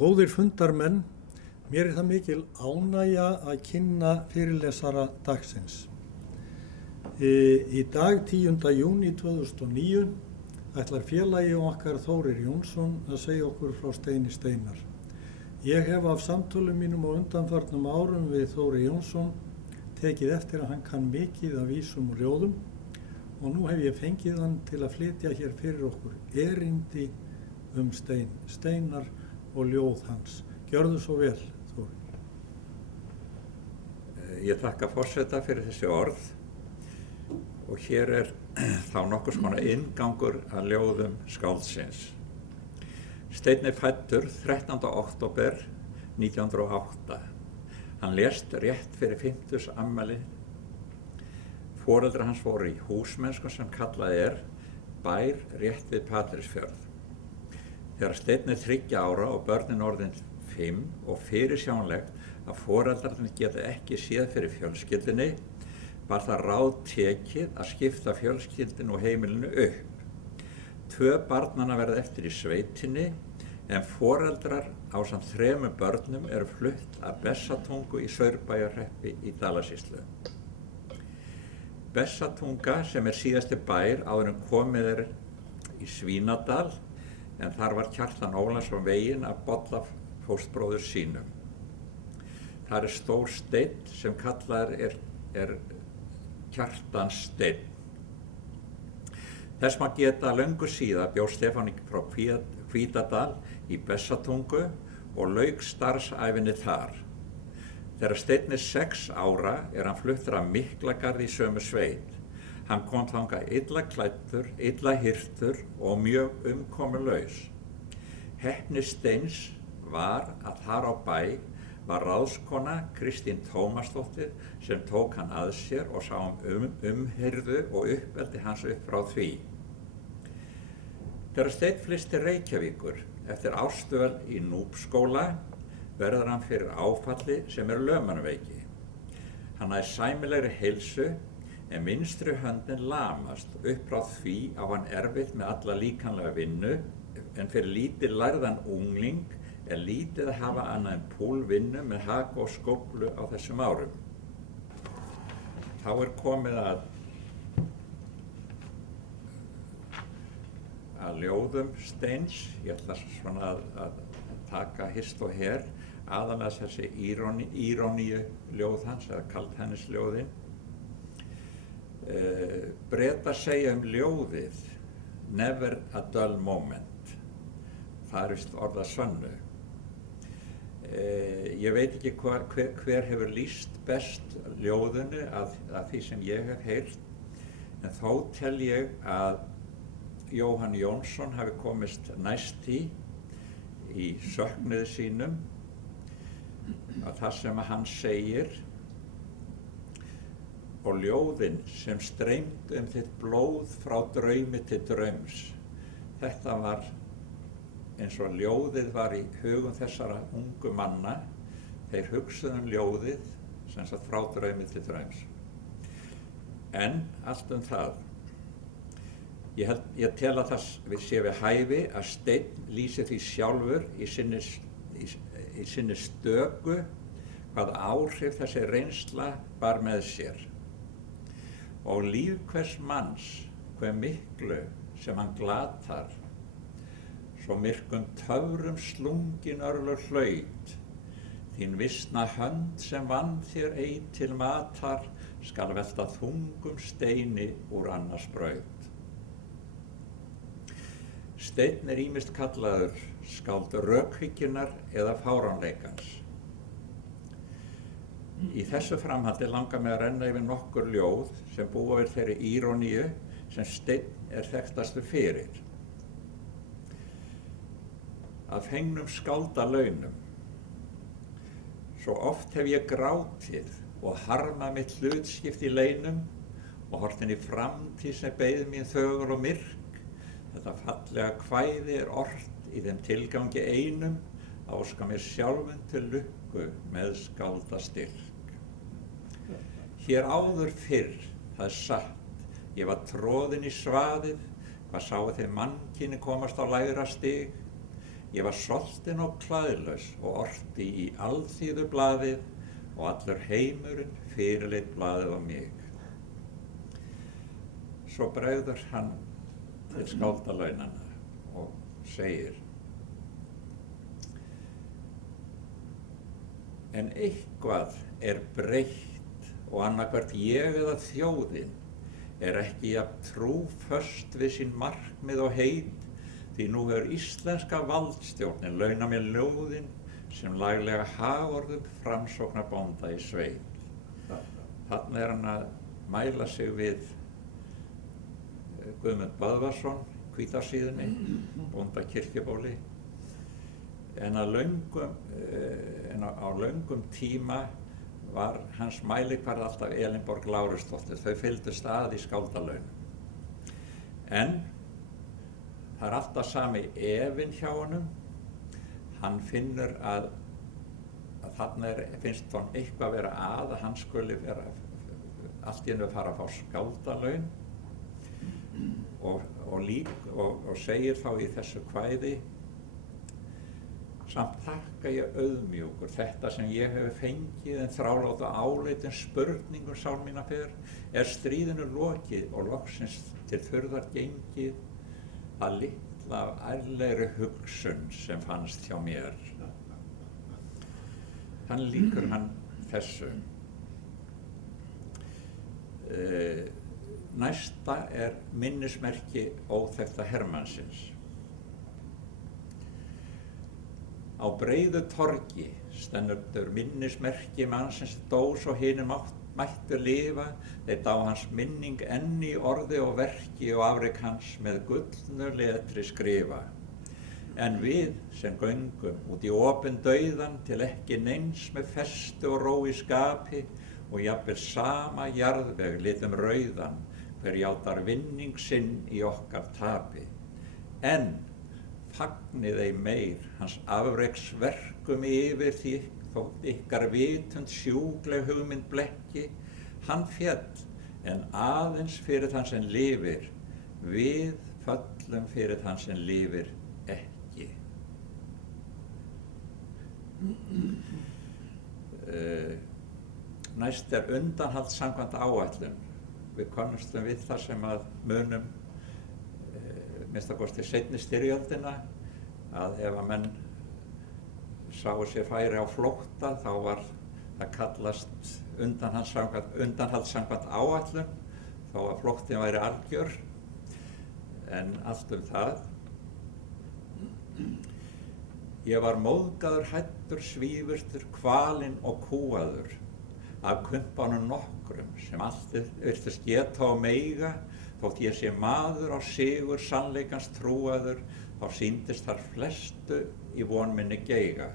Góðir fundarmenn, mér það mikil ánægja að kynna fyrirlesara dagsins. Í dag 10. júní 2009 ætlar félagi okkar Þórir Jónsson að segja okkur frá Steini Steinar. Ég hef af samtölum mínum á undanfarnum árum við Þóri Jónsson tekið eftir að hann kann mikið af vísum og ljóðum og nú hef ég fengið hann til að flytja hér fyrir okkur erindi Steinar og ljóð hans. Gjörðu svo vel, Þóri. Ég þakka forseta fyrir þessi orð og hér þá nokkurs konar inngangur að ljóðum skáldsins. Steinn fæddur 13. október 1908. Hann lést rétt fyrir 50. afmæli. Foreldrar hans voru í húsmennsku sem kallað bær rétt við Patreksfjörð. Þegar Steinn 3 ára og börnin orðin 5 og fyrirsjánlegt að foreldrarnir geta ekki séð fyrir fjölskyldunni, var það ráð tekið að skipta fjölskyldinu og heimilinu upp. 2 barnanna verða eftir í sveitinni en foreldrar ásamt 3 börnum eru flutt að Bessatungu í Saurbæjarhreppi í Dalasýslu. Bessatunga sem síðasti bær áður en komið í Svínadal, en þar var Kjartan Ólafsson veginn að bolla fóstbróður sínum. Þar stór steinn sem kallaður Kjartanssteinn. Þess má geta að löngu síðar bjó Stefán frá Hvítadal í Bessatungu og lauk starfsævinni þar. Þegar Steinn 6 ára hann fluttur af Miklagarði í sömu sveit. Hann kom þangað illa klæddur, illa hirtur og mjög umkomulaus. Heppni Steins var að þar á bæ var ráðskona Kristín Tómasdóttir sem tók hann að sér og sá umhirðu og uppeldi hans upp frá því. Þegar Steinn flyst til Reykjavíkur eftir ársdvöl í Núpsskóla verður hann fyrir áfalli sem lömanveiki. Hann hafði sæmilegri heilsu en vinstri höndin lamast upp frá því á hann erfitt með alla líkamlega vinnu en fyrir lítið lærðan ungling lítið að hafa annað en púlvinnu með haka og skóflu á þessum árum. Þá komið að ljóðum Steins. Ég ætla svona að taka hist og her, aðalega þessi íróníu ljóð hans, eða kaldhæðnisljóðin. Bretar segja ljóðið never a dull moment. Það víst orða sönnu. Ég veit ekki hver hefur lýst best ljóðinu af því sem ég hef heyrt, en þó tel ég að Jóhann Jónsson hafi komist næst í söknuði sínum að það sem hann segir: og ljóðin sem streymt þitt blóð frá draumi til draums. Þetta var eins og ljóðið var í hugum þessara ungu manna. Þeir hugsuðu ljóðið sem sagt frá draumi til draums. En allt það. Ég tel að það sé við hæfi að Steinn lýsi því sjálfur í sinni stöku hvaða áhrif þessi reynsla bar með sér. Og líf hvers manns, hve miklu sem hann glatar, svo myrkum töfrum slungin örlög hlaut, þín vissna hönd sem vann þér ei til matar, skal velta þungum steini úr annars braut. Steinn ýmist kallaður skáld rökhyggjunnar eða fáránleikans. Í þessu framhaldi langar mig að renna yfir nokkur ljóð sem búa við þeirri íróníu sem Steinn þekktastur fyrir. Að fengnum skáldalaunum. Svo oft hef ég grátið og harmað mitt hlutskipt í leinum og horft inn í framtíð sem beið mín þögul og myrk. Þetta fallega kvæði ort í þeim tilgangi einum að óska mér sjálfum til lukku með skáldastyrk. Hér áður fyrr, það satt, ég var troðin í svaðið, hvað sáu þeir mannkyni komast á lægra stig, Ég var soltin og klæðlaus og orti í alþýðu blaðið og allur heimurinn fyrirleit blaðið á mig. Svo bregður hann til skáldalaunana og segir: En eitthvað er breytt og annarkvart ég eða þjóðin er ekki jafn trúföst við sín markmið og heit, því nú hefur íslenska valdstjórnin launað mér ljóðin sem laglega hagorðum framsóknarbónda í sveit. Þarna er hann að mæla sig við Guðmund Böðvarsson, Hvítársíðunni, bónda Kirkjubóli, en á löngum tíma var hans mælikvarði alltaf Elínborg Lárusdóttir. Þau fylgdust að í skáldalaunum. En það er alltaf sami efinn hjá honum. Hann finnur að þarna finnst hann eitthvað vera að hann skuli vera allt í einu að fara að fá skáldalaun og segir þá í þessu kvæði: Samt þakka ég auðmjúkur þetta sem ég hef fengið en þrálát og áleitin spurningum sál mína fyrr, er stríðinu lokið og loksins til þurðar gengið að litla af ærlegri hugsun sem fannst hjá mér. Hann lýkur hann þessu. Næsta er minnismerki óþekkta hermannsins. Á breiðu torgi stendur minnismerki mannsins dó svo hinum mættu lifa, þeir dá hans minning enn í orði og verki og afrek hans með gullnu letri skrifa. En við sem göngum út í opinn dauðan til ekki neins með festu og ró í skapi og jafnvel sama jarðveg litum rauðan, hver játar vinning sinn í okkar tapi. En fagnið ei meir hans afreksverkum yfir því þótt ykkar vitund sjúkleg hugmynd blekki, hann féll en aðeins fyrir þann sem lifir, við föllum fyrir þann sem lifir ekki. Næst er undanhald samkvæmt áætlun. Við könnumstum við það sem að munum minnst að kosti seinni styrjöldina, að ef að menn sáu sér færi á flótta þá var það kallast undanhald samkvæmt áætlun, þó að flóttin væri algjör, en allt það. Ég var móðgaður, hættur, svífurtur, kvalinn og kúaður af kumpánum nokkrum sem allt virtist geta og meiga. Þótt ég sé maður á sigur sannleikans trúaður, þá sýndist þar flestu í von minni geiga.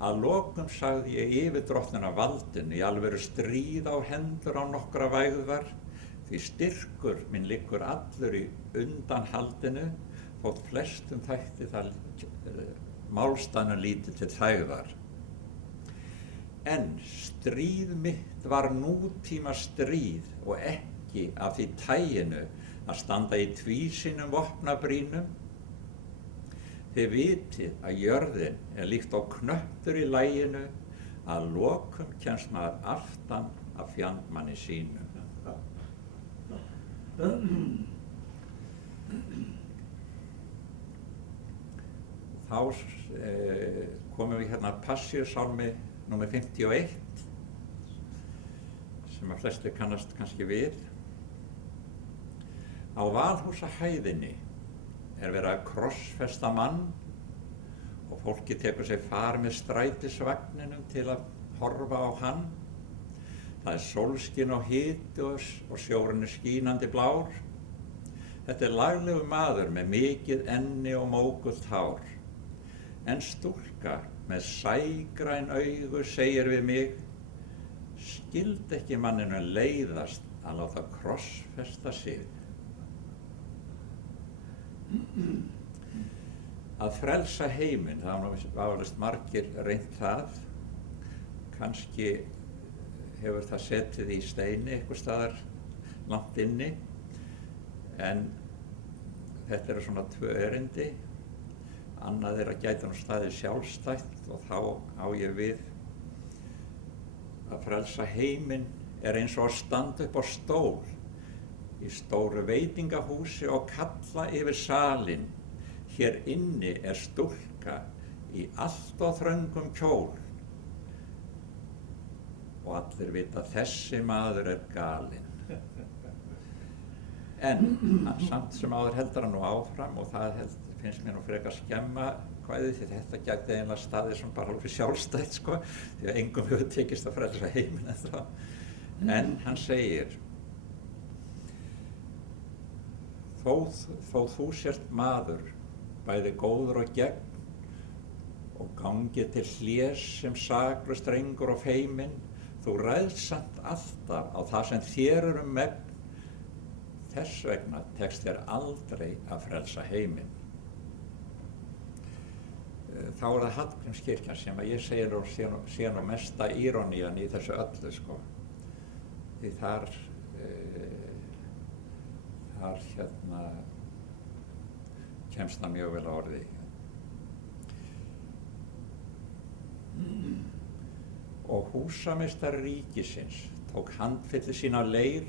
Að lokum sagði ég yfirdrottnina valdinu í alvöru stríð á hendur á nokkra vægðar, því styrkur minn liggur allur í undanhaldinu, þótt flestum þætti það málstanum lítið til þægðar. En stríð mitt var nútíma stríð og ekki af því taginu að standa í tvísýnum vopnabrýnum. Þið vitið að jörðin er líkt á knöttur í laginu, að lokum kemst maður aftan af fjandmanni sínum. Þá komum við hérna að Passíusálmi nr. 51, sem að flestir kannast kannski við. Á Valhúsahæðinni er verið að krossfesta mann og fólki tekur sér far með strætisvagninum til að horfa á hann. Það er sólskin og hiti og sjórinn er skínandi blár. Þetta er laglegu maður með mikið enni og mógult hár. En stúlka með sægræn augu segir við mig: skildi ekki manninu leiðast að láta krossfesta sig. Að frelsa heiminn, það var vafalaust margir reynt það. Kannski hefur það setið í steini einhvers staðar langt inni, en þetta eru svona tvö erindi. annað þeirra gæti nú staðið sjálfstætt og þá á ég við að frelsa heiminn er eins og að standa upp á stól í stóru veitingahúsi og kalla yfir salinn. Hér inni er stúlka í allt of þröngum kjól og allir vita að þessi maður er galinn. En samt sem áður heldur hann nú áfram og það finnst mér nú frekar skemma kvæðið því þetta gæti eiginlega staðið sem bara alveg sjálfstætt sko því að engum hefur tekist að frelsa heiminn en þá. En hann segir þó þú sért maður bæði góður og gegn og gangi til hlés sem saklaus drengur og feiminn, þú ræðst samt alltaf á það sem þér megn. Þess vegna tekst þér aldrei að frelsa heiminn. Þá er það Hallgrímskirkjan sem að ég segir sé nú mesta íronían í þessu öllu sko. Því þar kemst það mjög vel á orði. Og húsameistari ríkisins tók handfylli sína leir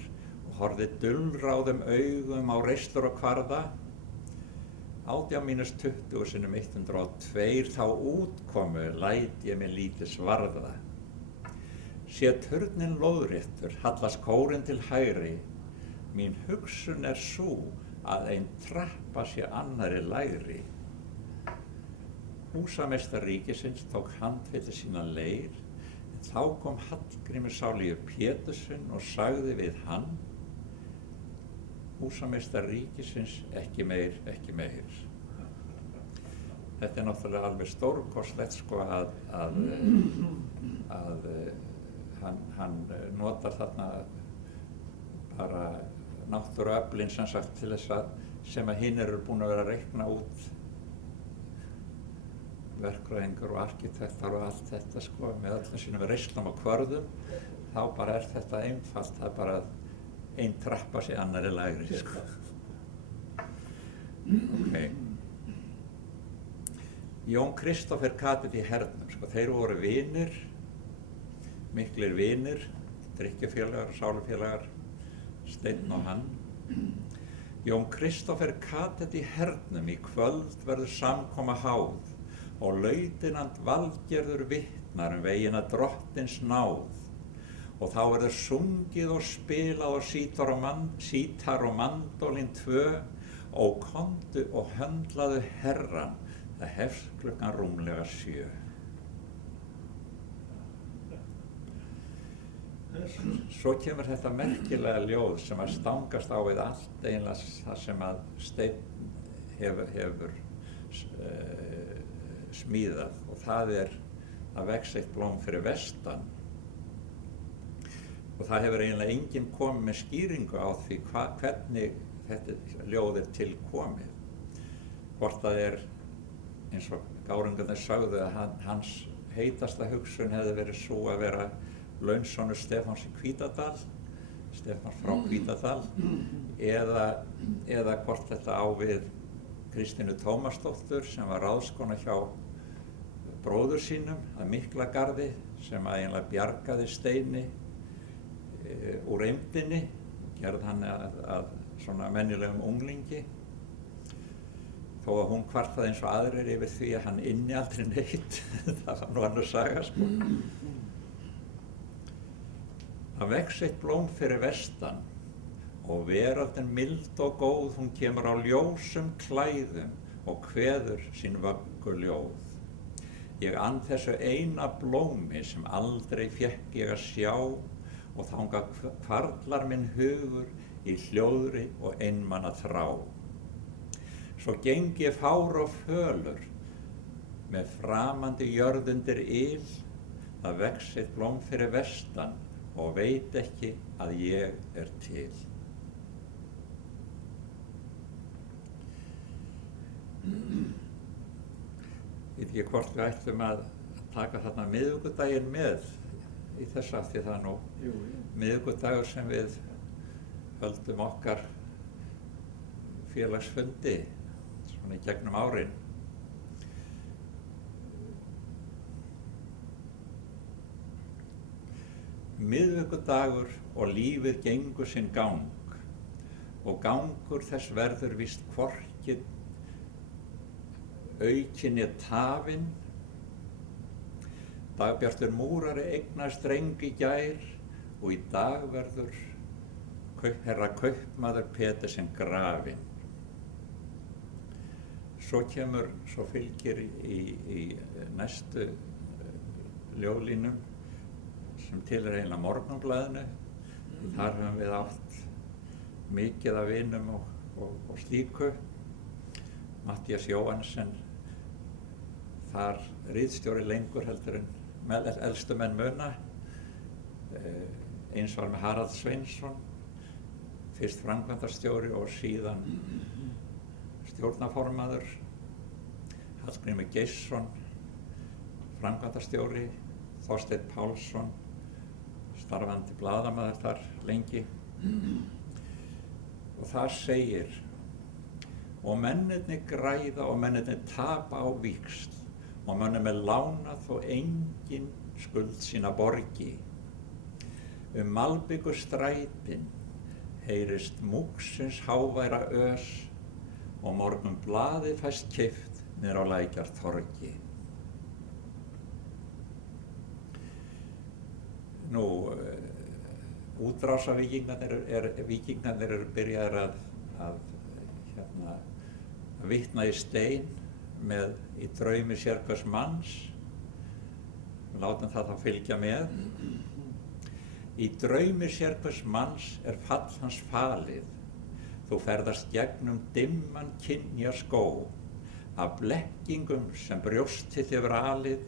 og horfði dulráðum augum á reislur og kvarða. 18-20 sinnum 102 þá útkomu læt ég mig lítils varða. Sé turninn lóðréttur, hallast kórinn til hægri, mín hugsun er sú að ein trappa sé annarri lægri. Húsameistari ríkisins tók handfylli sína leir, en þá kom Hallgrímur Sáliu Pétursson og sagði við hann: húsameistari ríkisins, ekki meir, ekki meir. Þetta er náttúrulega alveg stórkostlegt sko að hann notar þarna bara náttúruöflin sem sagt til þess að sem að hinn eru búin að vera að reikna út verkfræðingar og arkitektar og allt þetta sko með öllum sínum reislum og kvörðum, þá bara er þetta einfalt, það er bara ein trappa sé annarri lægri sko. Okay. Jón Kristófer Katit í hernum sko, þeir voru vinir, miklir vinir, drykkjufélagar, sálufélagar, Steinn og hann. Jón Kristófer Katit í hernum, í kvöld verður samkoma háð og lautinant Valgerður vitnar vegina drottins náð. Og þá verður sungið og spilað og sítar og mandólin 2 og komdu og höndlaðu herran, það hefst klukkan rúmlega 7. Svo kemur þetta merkilega ljóð sem að stangast á við allt eiginlega það sem að Steinn hefur smíðað og það er að vex eitt blóm fyrir vestan. Og það hefur eiginlega enginn komið með skýringu á því hvernig þetta ljóð er til komið. Hvort það er, eins og gárungarnir sögðu, að hans heitasta hugsun hefði verið svo að vera launsonur Stefáns í Hvítadal, Stefáns frá Hvítadal, eða hvort þetta á við Kristínu Tómasdóttur sem var ráðskona hjá bróður sínum að Miklagarði sem að eiginlega bjargaði Steini úr eymdinni, gerði hann að svona mennilegum unglingi, þó að hún kvartaði eins og aðrir yfir því að hann ynni aldrei neitt, það var nú annars saga sko. Það vex eitt blóm fyrir vestan og veröldin mild og góð, hún kemur á ljósum klæðum og kveður sín vöggu ljóð. Ég ann þessu eina blómi sem aldrei fékk ég að sjá og þangað hvarflar minn hugur í hljóðri og einmana þrá. Svo geng ég fár og fölur með framandi jörð undir yl, það vex eitt blóm fyrir vestan og veit ekki að ég er til. Ég veit ekki hvort við ætlum að taka þarna miðvikudaginn með í þess að því það er nú miðvikudagur sem við höldum okkar félagsfundi svona í gegnum árin. miðvikudagur og lífið gengur sinn gang og gangur þess verður víst hvorki aukinni tafinn. Dagbjartur múrari eignast dreng í gær og í dag verður herra kaupmaður Petersen grafinn. Svo fylgir í næstu ljóðlínum sem til eiginlega Morgunblaðinu. Þar höfum við átt mikið af vinum og slíku. Matthías Jóhannesson, þar ritstjóri lengur heldur en elstu menn muna. Eins var með Harald Sveinsson, fyrst framkvæmdastjóri og síðan stjórnarformaður. Hallgrímur Geirsson, framkvæmdastjóri. Þorsteinn Pálsson, starfandi blaðamaður þar lengi. Og þar segir: og mennirnir græða og mennirnir tapa á víxl og mönnum er lánað þó engin skuld sína borgi. Malbyggu strætin heyrist múgsins háværa ös og morgun blaði fæst keypt niður á Lækjartorgi. Útrásavíkingarnir eru byrjaðir að vitna í stein í draumi sérhvers manns. Látum það þá fylgja með. Í draumi sérhvers manns er fall hans falið. Þú ferðast gegnum dimman kynjaskó af blekkingum sem brjóstið hefur alið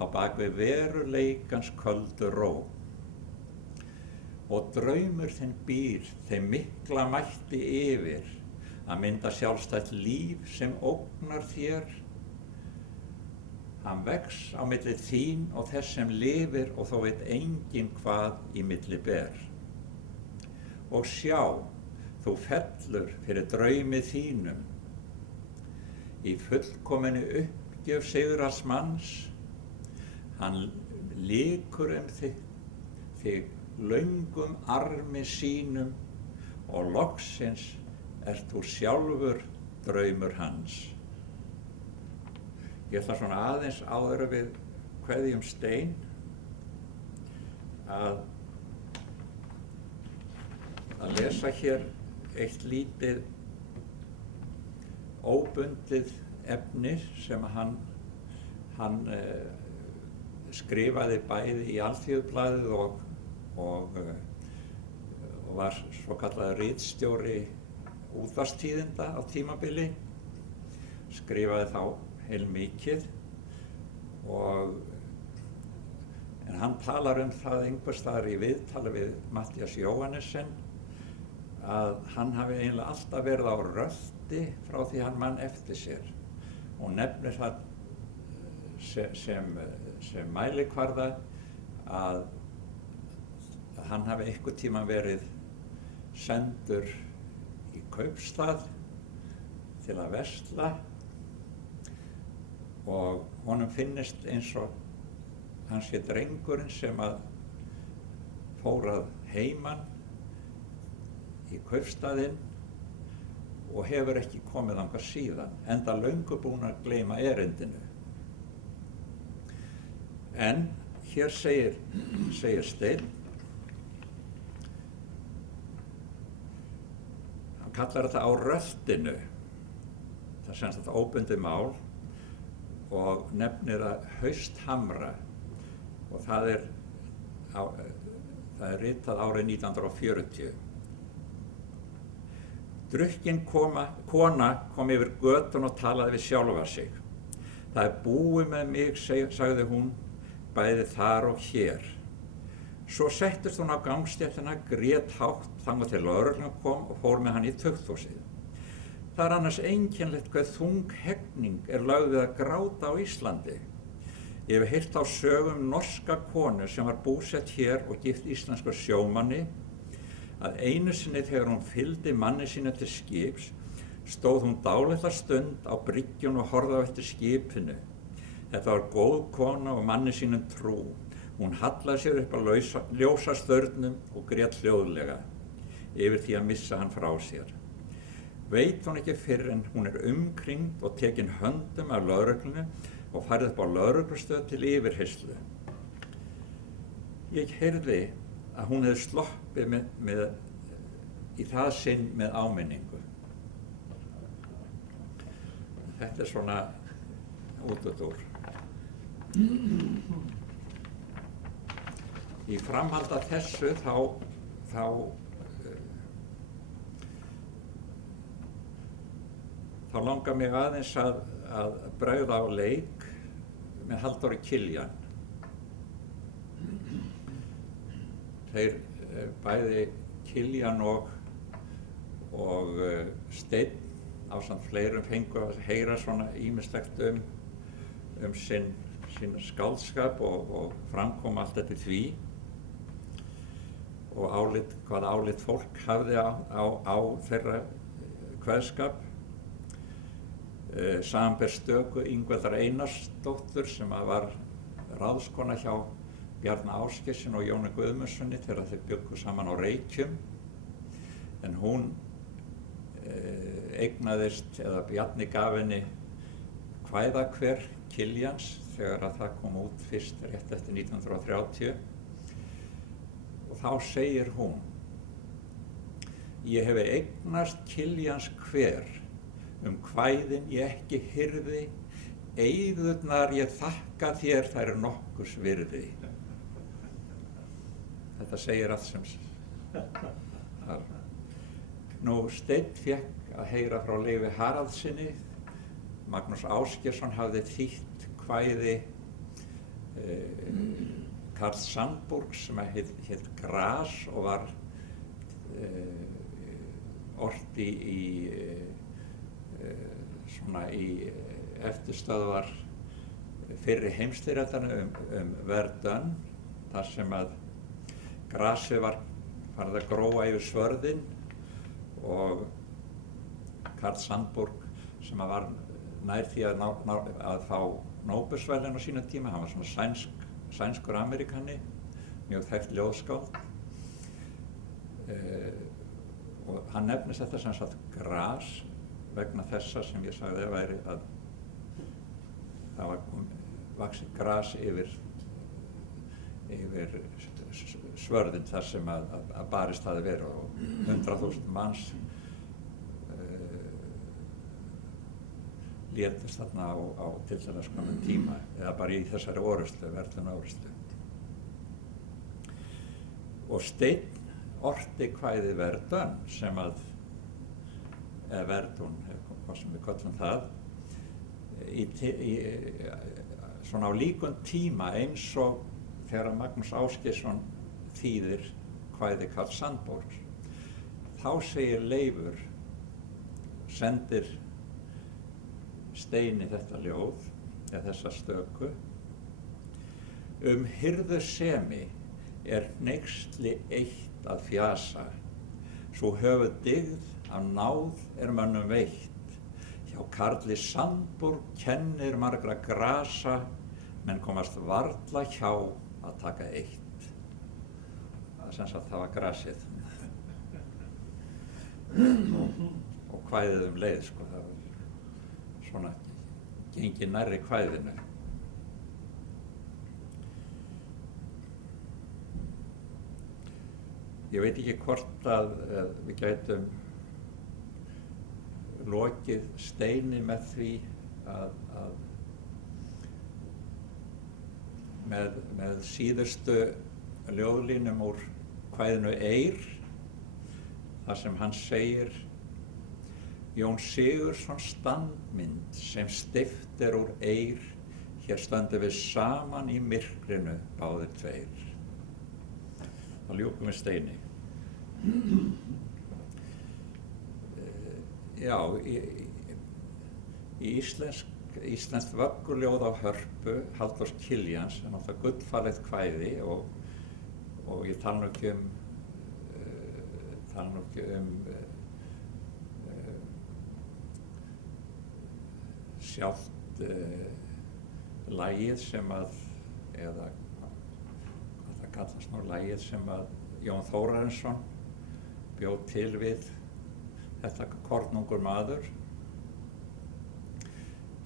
á bakvið veruleikans köldu ró. Og draumur þinn býr þeim mikla mætti yfir að mynda sjálfstætt líf sem ógnar þér. Hann vex á milli þín og þess sem lifir og þó veit enginn hvað í milli ber. Og sjá, þú fellur fyrir draumi þínum. Í fullkominni uppgjöf sigurals manns, hann líkur þig löngum armi sínum og loksins ert þú sjálfur draumur hans. Ég ætla svona aðeins áður við kveðjum stein að lesa hér eitt lítið óbundið efni sem hann skrifaði bæði í Alþýðublaðið og var svokallaður ritstjóri útvarpstíðinda á tímabili. Skrifaði þá heilmikið en hann talar það einhvers staðar í viðtali við Matthías Jóhannesson að hann hafi eiginlega alltaf verið á rölti frá því hann mann eftir sér og nefnir það sem mælikvarða að hann hafi einhvern tíma verið sendur í kaupstað til að versla og honum finnist eins og hann sé drengurinn sem að fór að heiman í kaupstaðinn og hefur ekki komið þangað síðan, enda löngu búinn að gleyma erindinu. En hér segir Steinn, hann kallar þetta á röltinu, það er sem sagt óbundið mál og nefnir það hausthamra og það er ritað árið 1940. Drukkin kona kom yfir götun og talaði við sjálfa sig. Það er búið með mig, sagði hún, bæði þar og hér. Svo settist hún á gangstéttina, grét hátt þangað til lögreglan kom og fór með hann í tukthúsið. Það er annars einkennilegt hve þung hegning er lögð við að gráta á Íslandi. Ég hef heyrt á sögum norska konu sem var búsett hér og gift íslensku sjómanni að einu sinni þegar hún fylgdi manni sínu til skips stóð hún dálitla stund á bryggjunni og horfði á eftir skipinu. Þetta var góð kona og manni sínum trú. Hún hallaði sér upp á ljósastaurnum og grét hljóðlega yfir því að missa hann frá sér. Veit hún ekki fyrr en hún umkringd og tekin höndum af lögreglunni og færð upp á lögreglustöð til yfirheyrslu. Ég heyrði að hún hefði sloppið í það sinn með áminningu. Þetta svona útúrdúr. Í framhald af þessu þá langar mig aðeins að bregða á leik með Halldóri Kiljan. Þeir bæði Kiljan og Steinn ásamt fleirum fengu að heyra svona ýmislegt sinn skáldskap og framkom allt eftir því og hvað álit fólk hafði á þeirra kveðskap. Samanber stöku Ingveldar Einarsdóttur sem var ráðskona hjá Bjarna Ásgeirssyni og Jóni Guðmundssoni þegar þeir bjuggu saman á Reykjum, en hún eignaðist, eða Bjarni gaf henni kvæðakver Kiljans þegar að það kom út fyrst rétt eftir 1930 og þá segir hún: Ég hefi eignast Kiljans kver kvæðin ég ekki hirði, eyðurnar ég þakka þér þær nokkurs virði. Þetta segir allt sem þar. Nú, Steinn fékk að heyra frá Leifi Haraldssyni. Magnús Ásgeirsson hafði þýtt kvæði Karl Sandburg sem hét Gras og var ort í eftirstöðvar fyrri heimsstyrjaldarinnar Verdun, þar sem að grasið var farið að gróa yfir svörðin og Karl Sandburg sem var nær því að fá Nóbelsverðlaun á sínum tíma, hann var svona sænskur Ameríkani, mjög þekkt ljóðskáld og hann nefnist þetta sem sagt gras vegna þessa sem ég sagði væri að það var vaxið gras yfir svörðin þar sem að barist hafi verið og 100.000 manns létust þarna á tiltölulega skömmum tíma eða bara í þessari orrustu, Verdun-orrustu. Og Steinn orti kvæði Verdun sem að eða Verdun, hvað sem við köllum það, svona á líkum tíma eins og þegar Magnús Ásgeirsson þýðir kvæði Karl Sandburg. Þá segir Leifur, sendir Steini þetta ljóð, eða þessa stöku: hirðusemi hneyksli eitt að fjasa, svo höfuð dyggð af náð mönnum veitt. Hjá Karli Sandburg kennir margra grasa, menn komast varla hjá að taka eitt. Það sem sagt það var grasið. og kvæðið leið, sko, það var svona gengið nærri kvæðinu. Ég veit ekki hvort að við gætum lokið Steini með því með síðustu ljóðlínum úr kvæðinu Eyr, þar sem hann segir: Jón Sigurðsson standmynd sem steypt úr Eyr, hér stöndum við saman í myrkrinu báðir tveir. Þá ljúkum við Steini. Já, í íslenskt vögguljóð á hörpu Halldórs Kiljans er náttúrulega gullfallegt kvæði og ég tala nú ekki um sjálft lagið sem að, eða kallast nú lagið sem að Jón Þórarinsson bjó til við þetta Kornungur maður,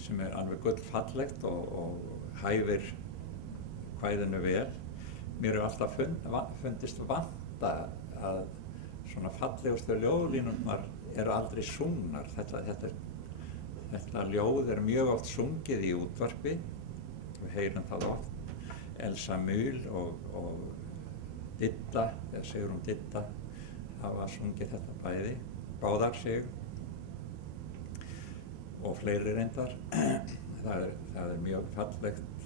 sem alveg gullfallegt og hæfir kvæðinu vel. Mér hefur alltaf fundist vanta að svona fallegustu ljóðlínurnar eru aldrei sungnar. Þetta ljóð mjög oft sungið í útvarpi, við heyrum það oft. Elsa Mühl og Didda, eða Sigrún Didda, hafa sungið þetta bæði, báðar sig, og fleiri reyndar. Það mjög fallegt.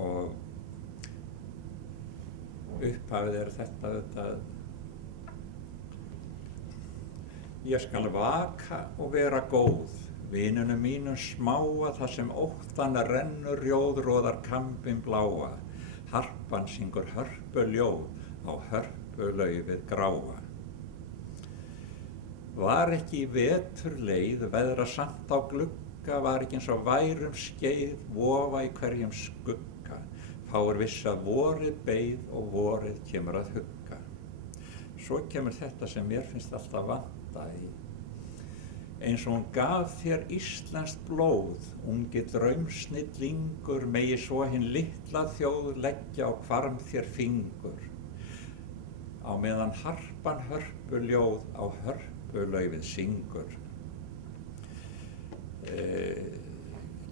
Og upphafið þetta: Ég skal vaka og vera góð, vinunum mínum smáa, þar sem óttan rennur rjóðróðar kambinn bláa, harpan syngur hörpuljóð á hörpulaufið gráa. Var ekki í vetur leið, veðra samt á glugga, var ekki eins og værum skeið, vofa í hverjum skugga, fáir viss að vorið beið og vorið kemur að hugga. Svo kemur þetta sem mér finnst alltaf vanta í: eins og hún gaf þér íslenskt blóð, ungi draumsnillingur, megi svo hinn litla þjóð leggja á hvarm þér fingur, á meðan harpan hörpuljóð á hörpulaufið syngur.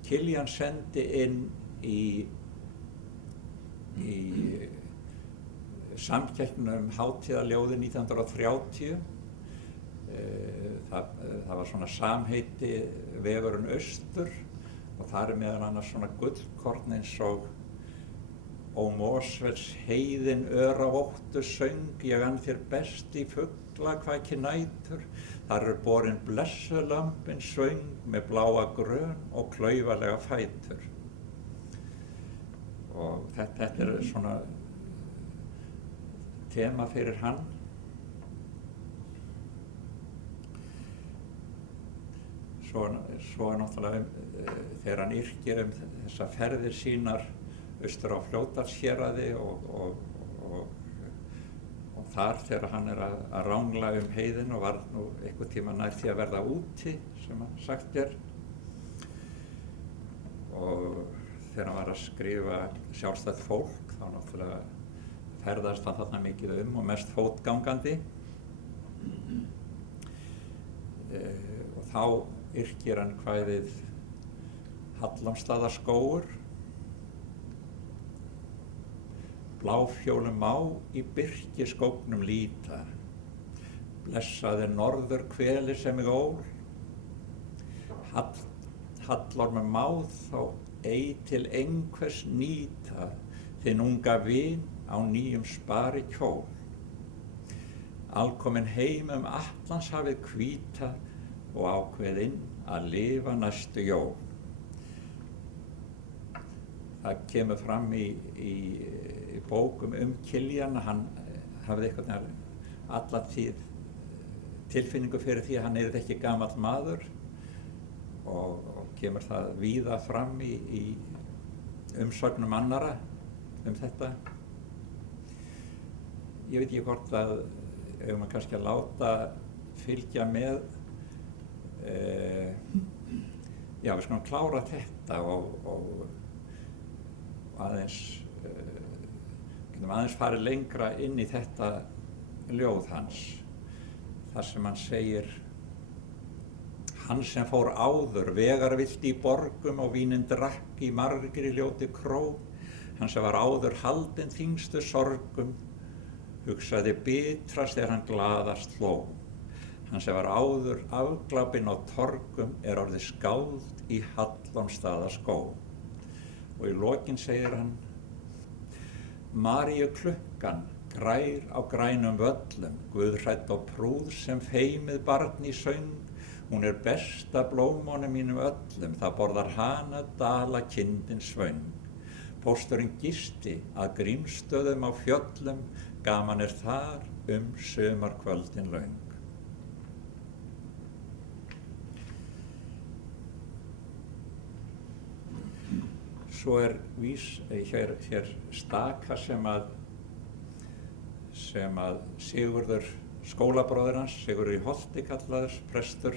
Kiljan sendi inn í samkeppni hátíðarljóði 1930. Það var svona samheiti Vegurinn austur, og þar meðal annars svona gullkorn eins og Ó Mosfells heiðin öravóttu söng, ég ann þér best í fuglakvæki nætur, þar borin blessulömbin svöng með bláa grön og klaufalega fætur. Og þetta svona tema fyrir hann. Svo náttúrulega þegar hann yrkir þessa ferðir sínar austur á Fljótsdalshéraði og þar þegar hann að rangla heiðin og var nú einhvern tíma nær því að verða úti, sem hann sagt og þegar hann var að skrifa Sjálfstætt fólk, þá náttúrulega ferðast hann þarna mikið og mest fótgangandi. Og þá yrkir hann kvæðið Hallormsstaðaskógur. Bláfjólum má í birkiskógnum líta, blessaði norður hveli sem ég ól, Hallormur má þá ei til einhvers nýta, þinn unga vin á nýjum spari kjól, alkomin heim Atlantshafið hvíta og ákveðinn að lifa næstu jól. Það kemur fram í bókum Kiljan að hann hafði eitthvað alla tíð tilfinningu fyrir því að hann ekki gamall maður, og kemur það víða fram í umsögnum annara þetta. Ég veit ekki hvort að ef maður kannski að láta fylgja með, já, við skulum klára þetta og getum aðeins farið lengra inn í þetta ljóð hans, þar sem hann segir: hann sem fór áður vegarvillt í borgum og vínin drakk í margri ljóti kró, hann sem var áður haldinn þyngstu sorgum, hugsaði bitrast þegar hann glaðast hló, hann sem var áður afglápinn á torgum orðið skáld í Hallormsstaðaskó. Og í lokin segir hann: Maríu klukkan grær á grænum völlum, guðhrædd og prúð sem feimið barn í söng, hún besta blómunum mínum öllum, það borðar hana dala kindin svöng. Pósturinn gisti að Grímsstöðum á fjöllum, gaman þar sumarkvöldin löng. svo hér staka sem að Sigurður skólabróðir hans, Sigurður í Holti kallaður, prestur,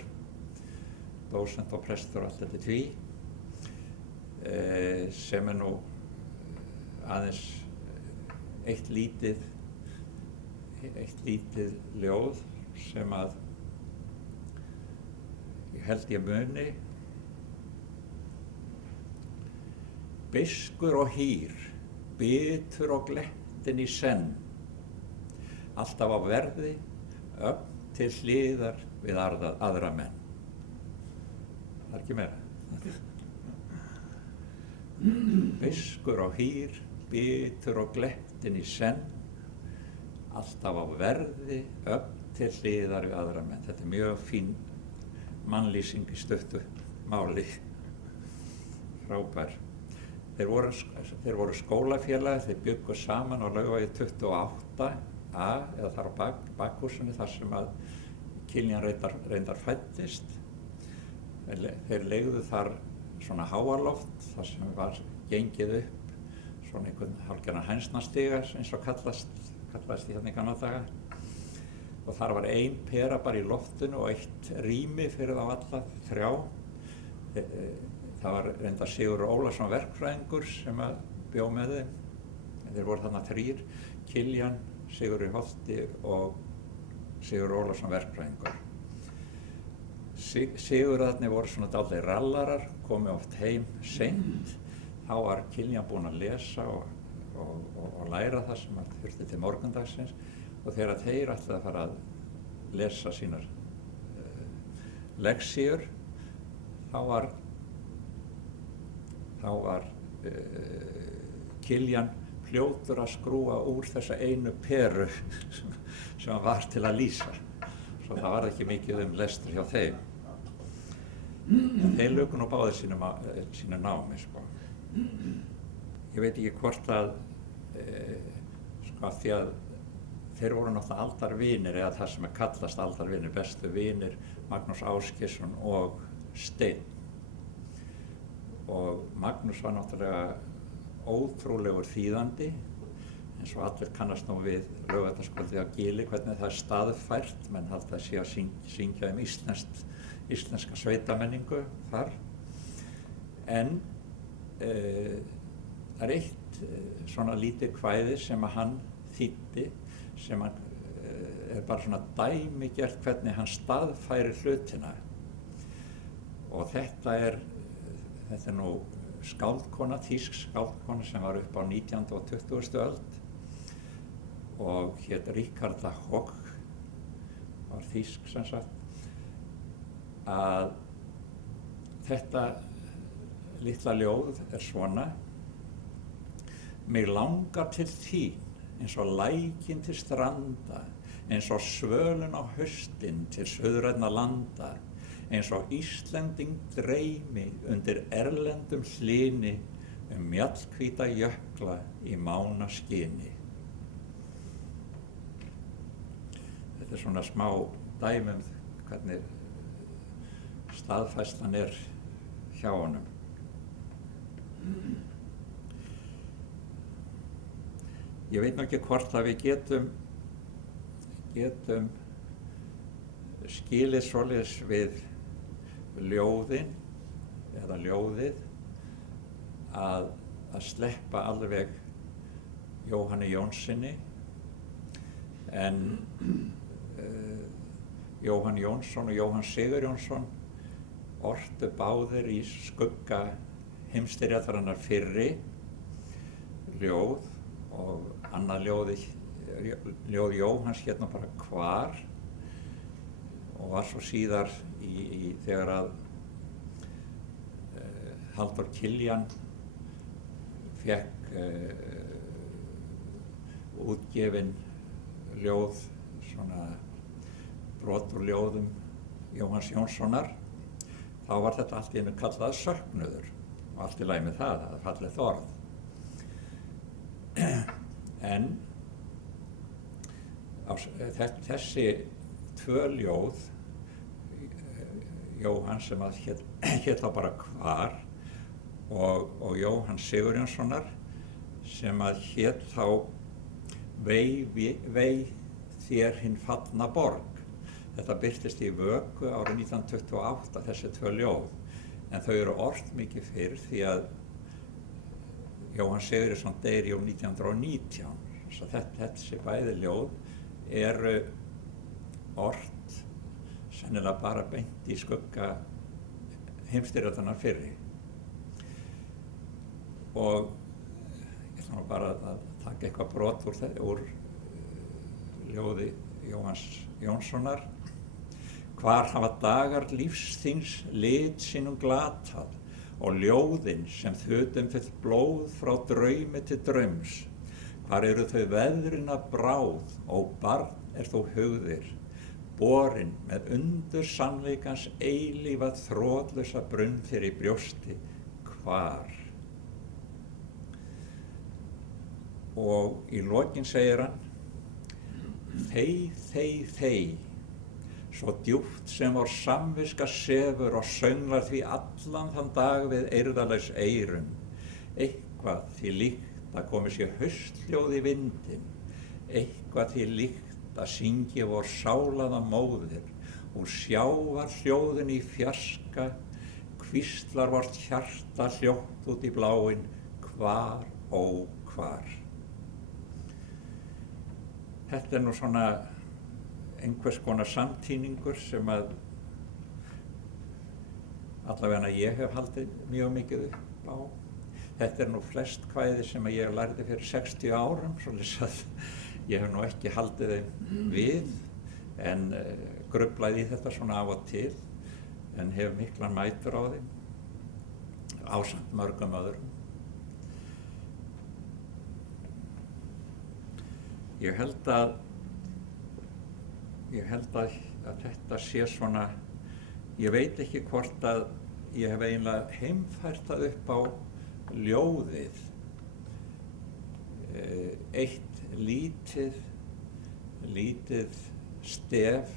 dósent og prestur, allt þetta tví, sem nú aðeins eitt lítið ljóð sem að ég held ég muni. Biskur og hýr, bitur og glettin í senn, alltaf á verði, ögn til hliðar við aðra menn. Það er ekki meira. Biskur og hýr, bitur og glettin í senn, alltaf á verði, ögn til hliðar við aðra menn. Þetta er mjög fín mannlýsing í stuttu máli. Frábær. Þeir voru skólafélagi, þeir bjuggu saman á Laugavegi 28A eða þar á bakhúsinu þar sem að Kiljan reyndar fæddist. Þeir leigðu þar svona háaloft þar sem var gengið upp svona einhvern hálfgerðan hænsnastiga eins og kallaðist í hérna í gamla daga. Og þar var ein pera bara í loftinu og eitt rými fyrir þá alla þrjá. Það var reyndar Sigurður Ólafsson verkfræðingur sem að bjó með þeim. Þeir voru þarna þrír, Kiljan, Sigurður í Holti og Sigurður Ólafsson verkfræðingur. Sigurðarnir voru svona dálítið rallarar, komu oft heim seint. Þá var Kiljan búinn að lesa og læra það sem að þurfti til morgundagsins og þegar þeir ætlaði að fara að lesa sínar lexíur, þá var Kiljan fljótur að skrúa úr þessa einu peru sem hann var til að lýsa. Svo það var ekki mikið lestur hjá þeim. En þeir luku nú báðir sínu námi, sko. Ég veit ekki hvort að, því að þeir voru náttúrulega aldarvinir, eða það sem kallast aldarvinir, bestu vinir, Magnús Ásgeirsson og Steinn. Og Magnús var náttúrulega ótrúlegur þýðandi, eins og allir kannast nú við Laugardalskvöldið á Gili, hvernig það er staðfært, menn halda að sé að syngja íslenska sveitamenningu þar. En það er eitt svona lítið kvæði sem að hann þýddi, sem er bara svona dæmigert hvernig hann staðfærir hlutina. Og þetta er nú skáldkona, þýsk skáldkona sem var upp á 19. og 20. öld og hét Ríkarda Hogg, var þýsk sem sagt, að þetta litla ljóð er svona: Mig langar til þín eins og lækinn til stranda, eins og svölun á haustin til suðrænna landa, eins og Íslending dreymi undir erlendum hlyni mjallhvíta jökla í mánaskyni. Þetta er svona smá dæmi hvernig staðfærslan er hjá honum. Ég veit nú ekki hvort að við getum skilið svoleiðis við ljóðin eða ljóðið að sleppa alveg Jóhanni Jónssyni, en Jóhann Jónsson og Jóhann Sigurjónsson ortu báðir í skugga heimsstyrjaldarinnar fyrri ljóð, og annað ljóð Jóhanns hérna bara Hvar, og var svo síðar þegar að Halldór Kiljan fékk útgefin ljóð, svona brot úr ljóðum Jóhanns Jónssonar, þá var þetta allt í einu kallað söknuður og allt í lagi með það er fallegt orð. En þessi tvö ljóð Jóhann sem hét þá bara Hvar, og Jóhann Sigurjónssonar sem að hét þá Vei þér hinn fallna borg. Þetta birtist í Vöku árið 1928, þessi 2 ljóð, en þau eru ort mikið fyrr því að Jóhann Sigurjónsson deyr í 1919, svo þessi bæði ljóð eru ort sennilega bara beint í skugga heimsstyrjaldarinnar fyrri. Og ég ætla nú bara að taka eitthvað brot úr ljóði Jóhanns Jónssonar. Hvar hafa dagar lífs þíns lit sínum glatað og ljóðin sem þutum full blóð frá draumi til draums. Hvar eru þau veðrina bráð og barn þú hugðir, borin með undur sannleikans eilífa þrotlausa brunn þér í brjósti, hvar? Og í lokin segir hann, þey, svo djúpt sem vor samviska sefur og sönglar því allan þann dag við eirðarlegs eyrun. Eitthvað því líkt að komi sér hausthljóð í vindin, eitthvað því líkt að syngja vor sálaða móðir, úr sjávar hljóðin í fjarska, hvíslar vort hjarta hljótt út í bláin, hvar, ó hvar. Þetta er nú svona einhvers konar samtíningur sem að allavega ég hef haldið mjög mikið upp á. Þetta er nú flest kvæði sem að ég lærði fyrir 60 árum, svoleiðis að ég hef nú ekki haldið þeim við, en gruflaði í þetta svona af og til, en hef miklar mætur á þeim, ásamt mörgum öðrum. Ég held að þetta sé svona, ég veit ekki hvort að ég hef eiginlega heimfært það upp á ljóðið. Eitt lítið stef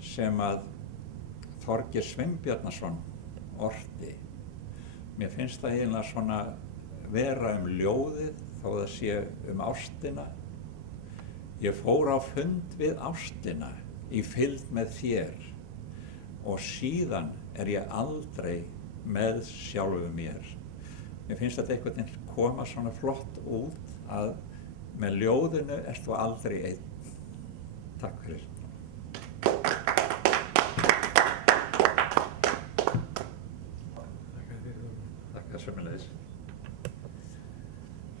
sem að Þorgeir Sveinbjarnarson orti. Mér finnst það eiginlega svona vera ljóðið þó það sé ástina. Ég fór á fund við ástina í fylgd með þér og síðan ég aldrei með sjálfu mér. Mér finnst þetta einhvern veginn koma svona flott út að með ljóðinu þú aldrei einn. Takk fyrir. Takk sömuleiðis.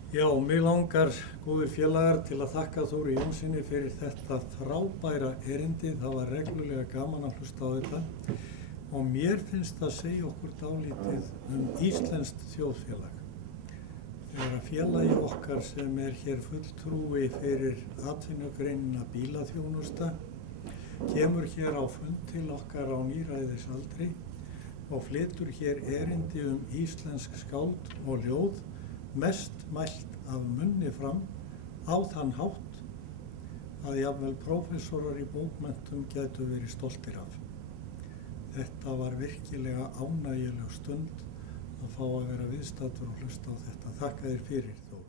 Já, mig langar, góðir félagar, til að þakka Þóri Jónssoni fyrir þetta frábæra erindi. Það var reglulega gaman að hlusta á þetta og mér finnst það segja okkur dálítið íslenskt þjóðfélag. Þegar félagi okkar sem hér fulltrúi fyrir atvinnugreinina bílaþjónusta kemur hér á fund til okkar á níræðisaldri og flytur hér erindi íslensk skáld og ljóð, mest mælt af munni fram á þann hátt að jafnvel prófessorar í bókmenntum gætu verið stoltir af. Þetta var virkilega ánægjuleg stund að fá að vera viðstaddur og hlusta á þetta. Þakka þér fyrir, Þór.